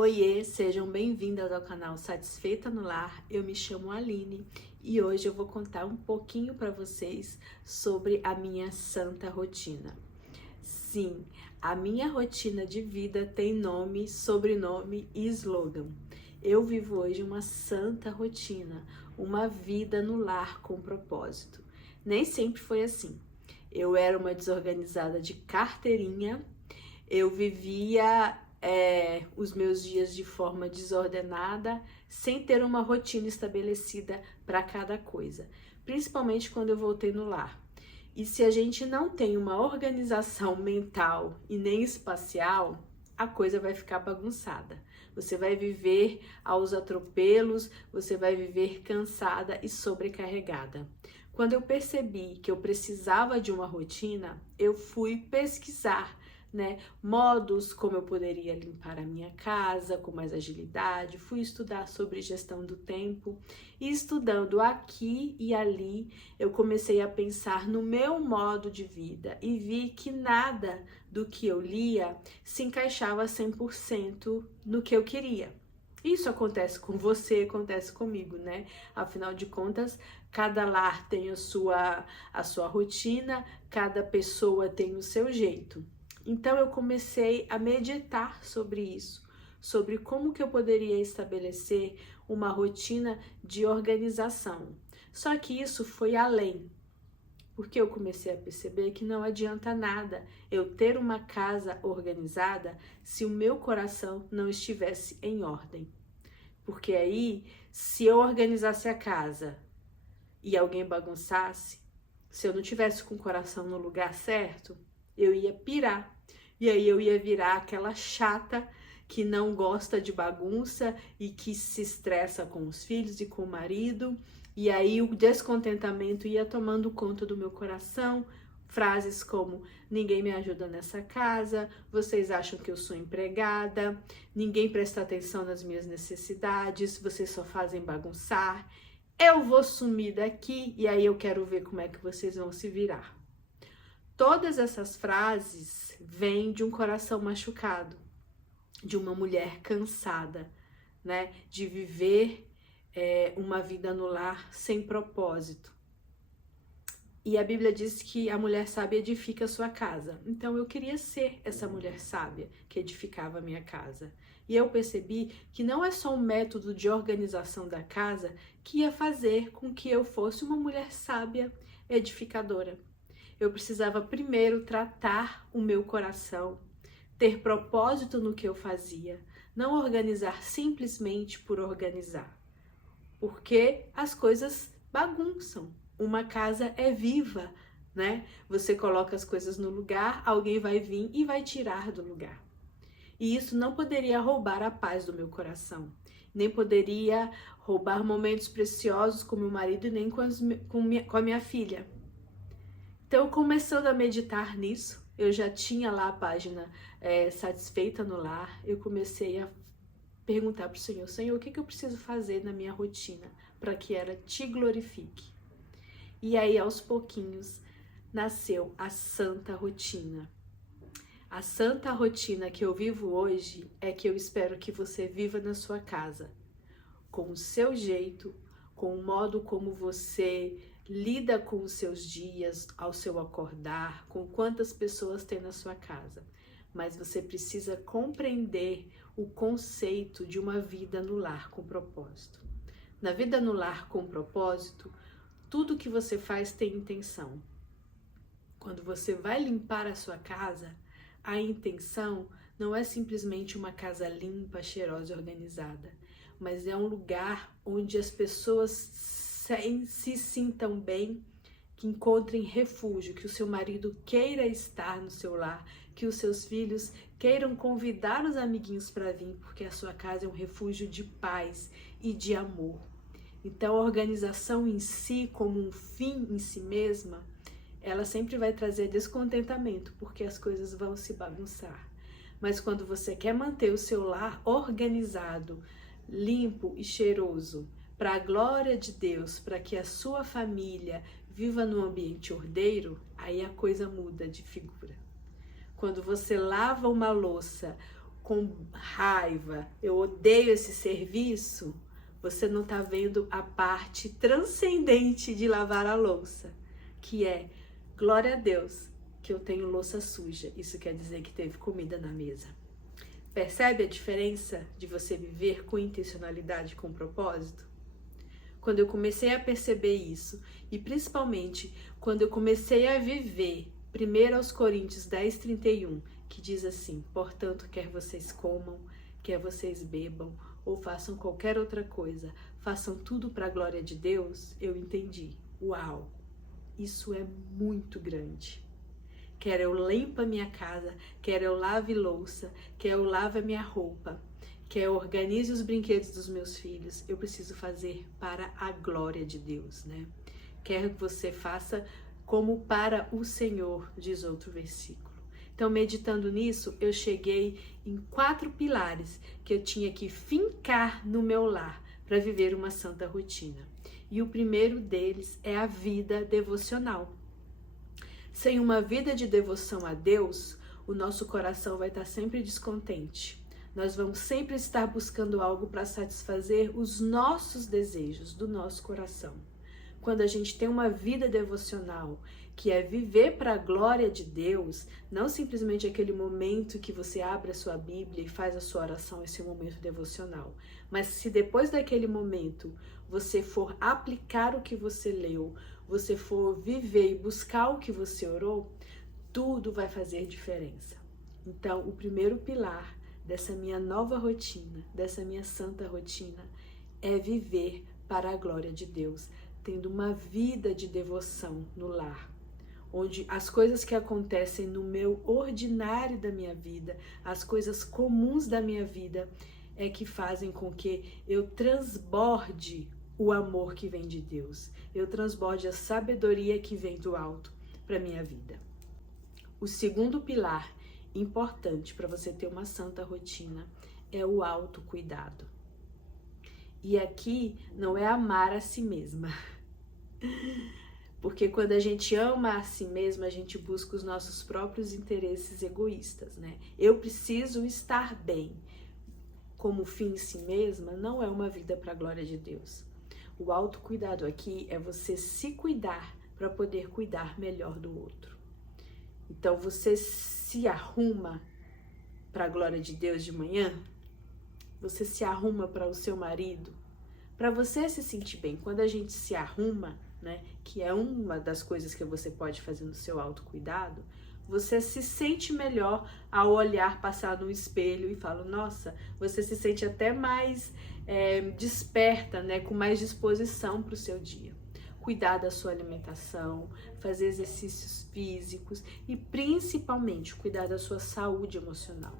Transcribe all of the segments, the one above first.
Oiê, sejam bem-vindas ao canal Satisfeita no Lar. Eu me chamo Aline e hoje eu vou contar um pouquinho para vocês sobre a minha santa rotina. Sim, a minha rotina de vida tem nome, sobrenome e slogan. Eu vivo hoje uma santa rotina, uma vida no lar com propósito. Nem sempre foi assim. Eu era uma desorganizada de carteirinha, eu vivia os meus dias de forma desordenada, sem ter uma rotina estabelecida para cada coisa, principalmente quando eu voltei no lar. E se a gente não tem uma organização mental e nem espacial, a coisa vai ficar bagunçada. Você vai viver aos atropelos, você vai viver cansada e sobrecarregada. Quando eu percebi que eu precisava de uma rotina, eu fui pesquisar, modos como eu poderia limpar a minha casa com mais agilidade. Fui estudar sobre gestão do tempo e, estudando aqui e ali, eu comecei a pensar no meu modo de vida e vi que nada do que eu lia se encaixava 100% no que eu queria. Isso acontece com você, acontece comigo, né? Afinal de contas, cada lar tem a sua rotina, cada pessoa tem o seu jeito. Então eu comecei a meditar sobre isso, sobre como que eu poderia estabelecer uma rotina de organização. Só que isso foi além, porque eu comecei a perceber que não adianta nada eu ter uma casa organizada se o meu coração não estivesse em ordem. Porque aí, se eu organizasse a casa e alguém bagunçasse, se eu não tivesse com o coração no lugar certo, eu ia pirar. E aí eu ia virar aquela chata que não gosta de bagunça e que se estressa com os filhos e com o marido. E aí o descontentamento ia tomando conta do meu coração. Frases como: ninguém me ajuda nessa casa, vocês acham que eu sou empregada, ninguém presta atenção nas minhas necessidades, vocês só fazem bagunçar, eu vou sumir daqui e aí eu quero ver como é que vocês vão se virar. Todas essas frases vêm de um coração machucado, de uma mulher cansada, de viver uma vida no lar sem propósito. E a Bíblia diz que a mulher sábia edifica a sua casa. Então eu queria ser essa mulher sábia que edificava a minha casa. E eu percebi que não é só um método de organização da casa que ia fazer com que eu fosse uma mulher sábia edificadora. Eu precisava primeiro tratar o meu coração, ter propósito no que eu fazia, não organizar simplesmente por organizar, porque as coisas bagunçam. Uma casa é viva, Você coloca as coisas no lugar, alguém vai vir e vai tirar do lugar. E isso não poderia roubar a paz do meu coração, nem poderia roubar momentos preciosos com meu marido e nem com a minha filha. Então, começando a meditar nisso, eu já tinha lá a página Satisfeita no Lar, eu comecei a perguntar para o Senhor: Senhor, o que eu preciso fazer na minha rotina para que ela te glorifique? E aí, aos pouquinhos, nasceu a santa rotina. A santa rotina que eu vivo hoje é que eu espero que você viva na sua casa, com o seu jeito, com o modo como você lida com os seus dias, ao seu acordar, com quantas pessoas tem na sua casa. Mas você precisa compreender o conceito de uma vida no lar com propósito. Na vida no lar com propósito, tudo que você faz tem intenção. Quando você vai limpar a sua casa, a intenção não é simplesmente uma casa limpa, cheirosa e organizada, mas é um lugar onde as pessoas se sintam bem, que encontrem refúgio, que o seu marido queira estar no seu lar, que os seus filhos queiram convidar os amiguinhos para vir, porque a sua casa é um refúgio de paz e de amor. Então, a organização em si, como um fim em si mesma, ela sempre vai trazer descontentamento, porque as coisas vão se bagunçar. Mas quando você quer manter o seu lar organizado, limpo e cheiroso, para a glória de Deus, para que a sua família viva num ambiente ordeiro, aí a coisa muda de figura. Quando você lava uma louça com raiva, eu odeio esse serviço, você não está vendo a parte transcendente de lavar a louça, que é, glória a Deus, que eu tenho louça suja. Isso quer dizer que teve comida na mesa. Percebe a diferença de você viver com intencionalidade, com propósito? Quando eu comecei a perceber isso, e principalmente quando eu comecei a viver 1 Coríntios 10:31, que diz assim: portanto, quer vocês comam, quer vocês bebam, ou façam qualquer outra coisa, façam tudo para a glória de Deus, eu entendi. Uau, isso é muito grande. Quer eu limpe a minha casa, quer eu lave louça, quer eu lave a minha roupa, quer eu organize os brinquedos dos meus filhos, eu preciso fazer para a glória de Deus, né? Quer que você faça como para o Senhor, diz outro versículo. Então, meditando nisso, eu cheguei em 4 pilares que eu tinha que fincar no meu lar para viver uma santa rotina. E o primeiro deles é a vida devocional. Sem uma vida de devoção a Deus, o nosso coração vai estar sempre descontente. Nós vamos sempre estar buscando algo para satisfazer os nossos desejos do nosso coração. Quando a gente tem uma vida devocional, que é viver para a glória de Deus, não simplesmente aquele momento que você abre a sua Bíblia e faz a sua oração, esse é um momento devocional. Mas se depois daquele momento você for aplicar o que você leu, você for viver e buscar o que você orou, tudo vai fazer diferença. Então, o primeiro pilar dessa minha nova rotina, dessa minha santa rotina, é viver para a glória de Deus, tendo uma vida de devoção no lar, onde as coisas que acontecem no meu ordinário da minha vida, as coisas comuns da minha vida, é que fazem com que eu transborde o amor que vem de Deus, eu transborde a sabedoria que vem do alto para minha vida. O segundo pilar importante para você ter uma santa rotina é o autocuidado. E aqui não é amar a si mesma. Porque quando a gente ama a si mesma, a gente busca os nossos próprios interesses egoístas, né? Eu preciso estar bem. Como fim em si mesma, não é uma vida para a glória de Deus. O autocuidado aqui é você se cuidar para poder cuidar melhor do outro. Então, você se arruma para a glória de Deus de manhã? Você se arruma para o seu marido? Para você se sentir bem. Quando a gente se arruma, né, que é uma das coisas que você pode fazer no seu autocuidado, você se sente melhor ao olhar, passar no espelho e fala, nossa, você se sente até mais desperta, né, com mais disposição para o seu dia. Cuidar da sua alimentação, fazer exercícios físicos e principalmente cuidar da sua saúde emocional.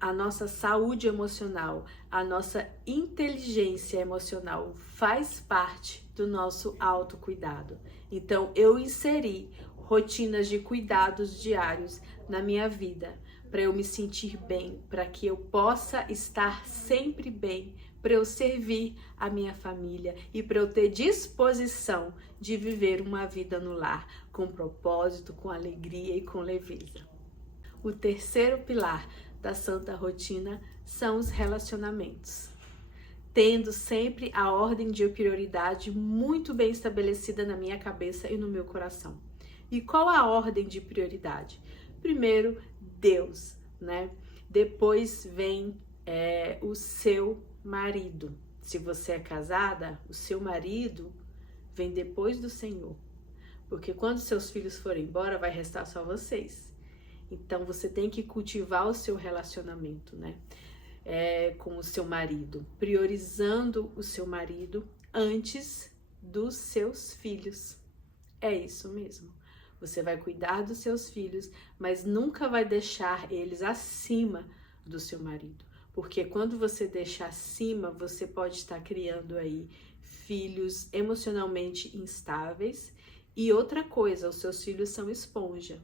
A nossa saúde emocional, a nossa inteligência emocional faz parte do nosso autocuidado. Então, eu inseri rotinas de cuidados diários na minha vida, para eu me sentir bem, para que eu possa estar sempre bem, para eu servir a minha família e para eu ter disposição de viver uma vida no lar, com propósito, com alegria e com leveza. O terceiro pilar da santa rotina são os relacionamentos, tendo sempre a ordem de prioridade muito bem estabelecida na minha cabeça e no meu coração. E qual a ordem de prioridade? Primeiro, Deus, né? Depois vem o seu marido. Se você é casada, o seu marido vem depois do Senhor. Porque quando seus filhos forem embora, vai restar só vocês. Então, você tem que cultivar o seu relacionamento, né? Com o seu marido, priorizando o seu marido antes dos seus filhos. É isso mesmo. Você vai cuidar dos seus filhos, mas nunca vai deixar eles acima do seu marido. Porque quando você deixa acima, você pode estar criando aí filhos emocionalmente instáveis. E outra coisa, os seus filhos são esponja.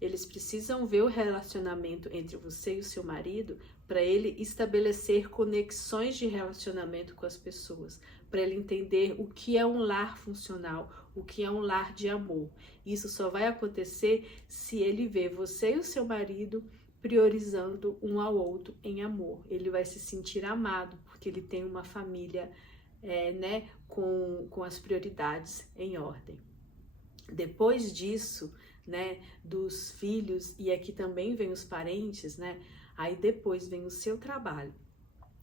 Eles precisam ver o relacionamento entre você e o seu marido para ele estabelecer conexões de relacionamento com as pessoas, para ele entender o que é um lar funcional, o que é um lar de amor. Isso só vai acontecer se ele ver você e o seu marido priorizando um ao outro em amor. Ele vai se sentir amado, porque ele tem uma família com as prioridades em ordem. Depois disso, dos filhos, e aqui também vem os parentes, aí depois vem o seu trabalho,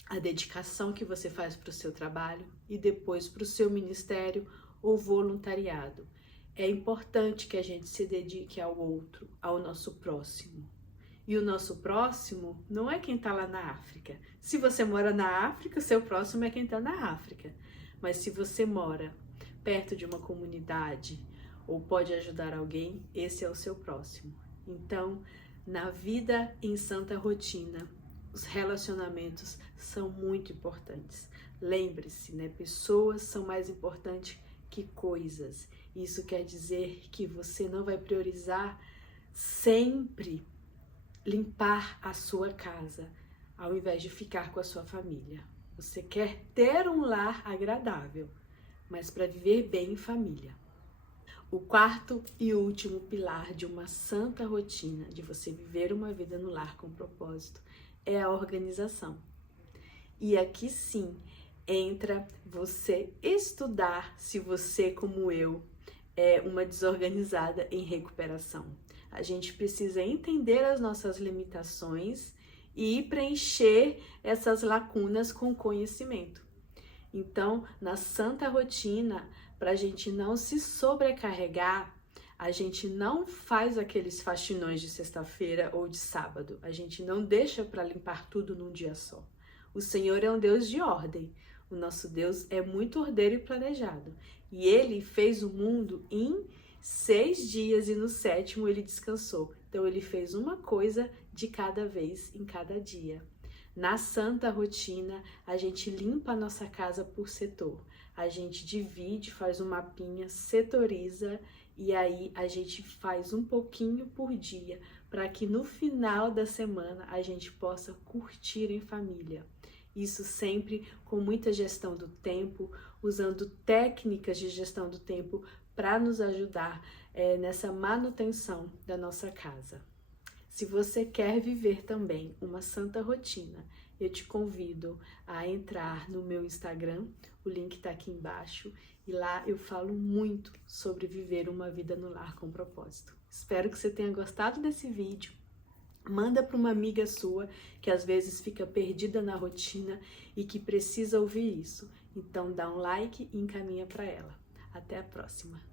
a dedicação que você faz para o seu trabalho e depois para o seu ministério ou voluntariado. É importante que a gente se dedique ao outro, ao nosso próximo. E o nosso próximo não é quem está lá na África. Se você mora na África, o seu próximo é quem está na África. Mas se você mora perto de uma comunidade ou pode ajudar alguém, esse é o seu próximo. Então, na vida em santa rotina, os relacionamentos são muito importantes. Lembre-se, pessoas são mais importantes que coisas. Isso quer dizer que você não vai priorizar sempre limpar a sua casa, ao invés de ficar com a sua família. Você quer ter um lar agradável, mas para viver bem em família. O quarto e último pilar de uma santa rotina, de você viver uma vida no lar com propósito, é a organização. E aqui sim entra você estudar se você, como eu, é uma desorganizada em recuperação. A gente precisa entender as nossas limitações e preencher essas lacunas com conhecimento. Então, na santa rotina, para a gente não se sobrecarregar, a gente não faz aqueles faxinões de sexta-feira ou de sábado. A gente não deixa para limpar tudo num dia só. O Senhor é um Deus de ordem. O nosso Deus é muito ordeiro e planejado. E Ele fez o mundo em 6 dias e no 7º Ele descansou. Então, Ele fez uma coisa de cada vez em cada dia. Na santa rotina, a gente limpa a nossa casa por setor. A gente divide, faz um mapinha, setoriza e aí a gente faz um pouquinho por dia para que no final da semana a gente possa curtir em família. Isso sempre com muita gestão do tempo, usando técnicas de gestão do tempo para nos ajudar nessa manutenção da nossa casa. Se você quer viver também uma santa rotina, eu te convido a entrar no meu Instagram, o link está aqui embaixo, e lá eu falo muito sobre viver uma vida no lar com propósito. Espero que você tenha gostado desse vídeo. Manda para uma amiga sua que às vezes fica perdida na rotina e que precisa ouvir isso. Então dá um like e encaminha para ela. Até a próxima!